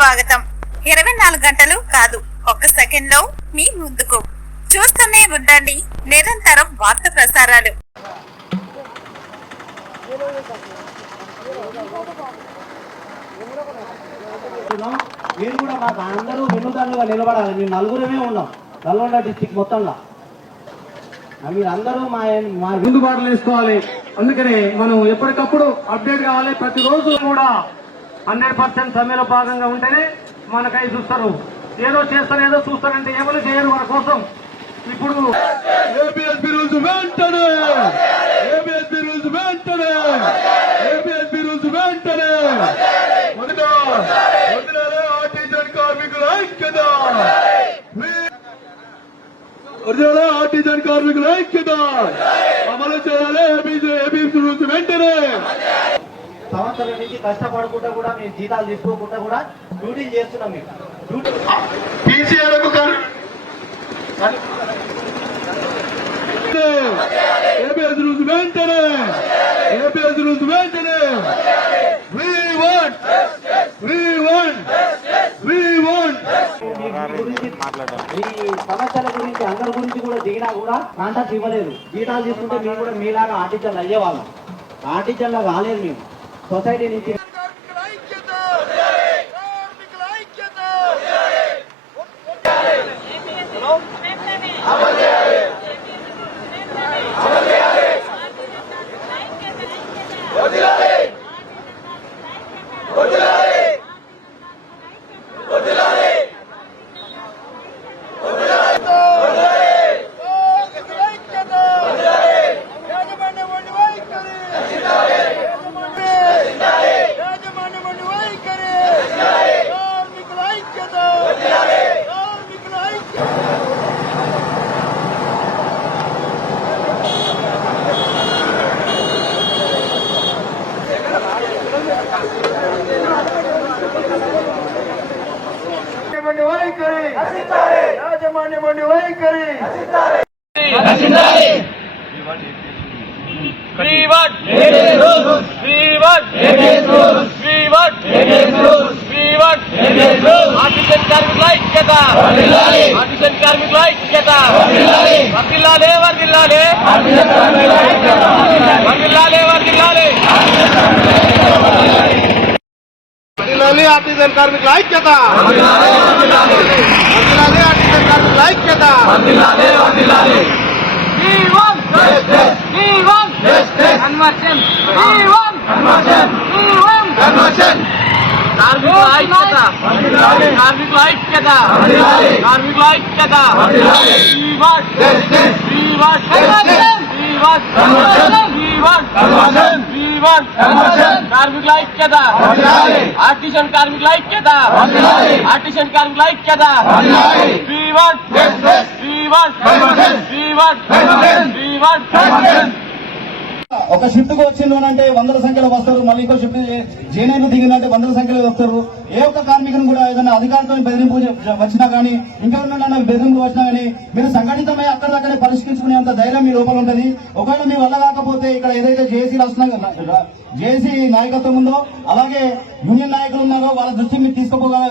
స్వాగతం. 24 గంటలు కాదు, ఒక్క సెకండ్ లో మీ ముందుకు. చూస్తూనే ఉండండి నిరంతరం వార్త ప్రసారాలు. మీరు కూడా మాకు అందరూ వెన్నుదన్నుగా నిలబడాలి. మేము నలుగురమే ఉన్నాం నల్గొండ డిస్టిక్ మొత్తంలో. మీరు అందరూ మా ముందుబాటులు వేసుకోవాలి. అందుకని మనం ఎప్పటికప్పుడు అప్డేట్ కావాలి. ప్రతిరోజు కూడా 100% సమ్మెలో భాగంగా ఉంటేనే మనకై చూస్తారు. ఏదో చేస్తారు, ఏదో చూస్తారంటే ఏమైనా చేయరు మన కోసం. ఇప్పుడు ఏపీఎస్పీ రూల్స్ వెంటనే, ఏపీఎస్పీ రూల్స్ వెంటనే, ఏపీఎస్పీ రూల్స్ వెంటనే. వదిలాలే ఆర్టిజన్ కార్మికుల ఐక్యత, వదిలాలే ఆర్టిజన్ కార్మికుల ఐక్యత, అమలు చేయాలి ఏపీఎస్పీ రూల్స్ వెంటనే. సంవత్సరం నుంచి కష్టపడకుండా కూడా మేము జీతాలు తీసుకోకుండా కూడా డ్యూటీలు చేస్తున్నాం. మీకు డ్యూటీ పీసీఆర్కు ఏపీఎస్ రూల్స్ వెంటనే, ఏపీఎస్ రూల్స్ వెంటనే. We want ఈ సమస్యల గురించి అందరి గురించి కూడా దిగినా కూడా కాంటాక్ట్ ఇవ్వలేదు. జీతాలు తీసుకుంటే మేము కూడా మీలాగా ఆర్టిజన్లు అయ్యేవాళ్ళం. ఆర్టిజన్లా కాలేదు. మేము సొసైటీ నుంచి యాజమాన్యమండి వైఖరి. ఆర్టిజన్ కార్మికుల ఐక్యత, ఆర్టిజన్ కార్మికుల ఐక్యత. వర్ధిల్లాలే, వర్ధిల్లాలే, వర్ధిల్లాలే, వర్ధిల్లాలే. ఆర్టిజన్ కార్మికుల ఐక్యత, ఆర్టిజన్ కార్మికుల ఐక్యత. కార్మికుల ఐక్యత, కార్మికుల ఐక్యత, కార్మికుల ఐక్యత. కార్మికుల ఐక్యత, ఆర్టిజన్ కార్మికుల ఐక్యత, ఆర్టిజన్ కార్మికుల ఐక్యత. ఒక షిఫ్ట్ కు వచ్చిందంటే వందల సంఖ్యలో వస్తారు. మళ్ళీ ఇంకో షిఫ్ట్ జేనేలు దిగిందంటే వందల సంఖ్యలో వస్తారు. ఏ ఒక్క కార్మికుని కూడా ఏదైనా అధికారులతో బెదిరింపు వచ్చినా గానీ, ఇంకెవరినైనా బెదిరింపు వచ్చినా గానీ మీరు సంఘటితమై అక్కడిదక్కడే పరిష్కరించుకునేంత ధైర్యం మీ లోపల ఉంటుంది. ఒకవేళ మీ వల్ల కాకపోతే ఇక్కడ ఏదైతే జేఏసీ నాయకత్వం ఉందో, అలాగే యూనియన్ నాయకులు ఉన్నారో వాళ్ళ దృష్టికి మీరు తీసుకోపోగల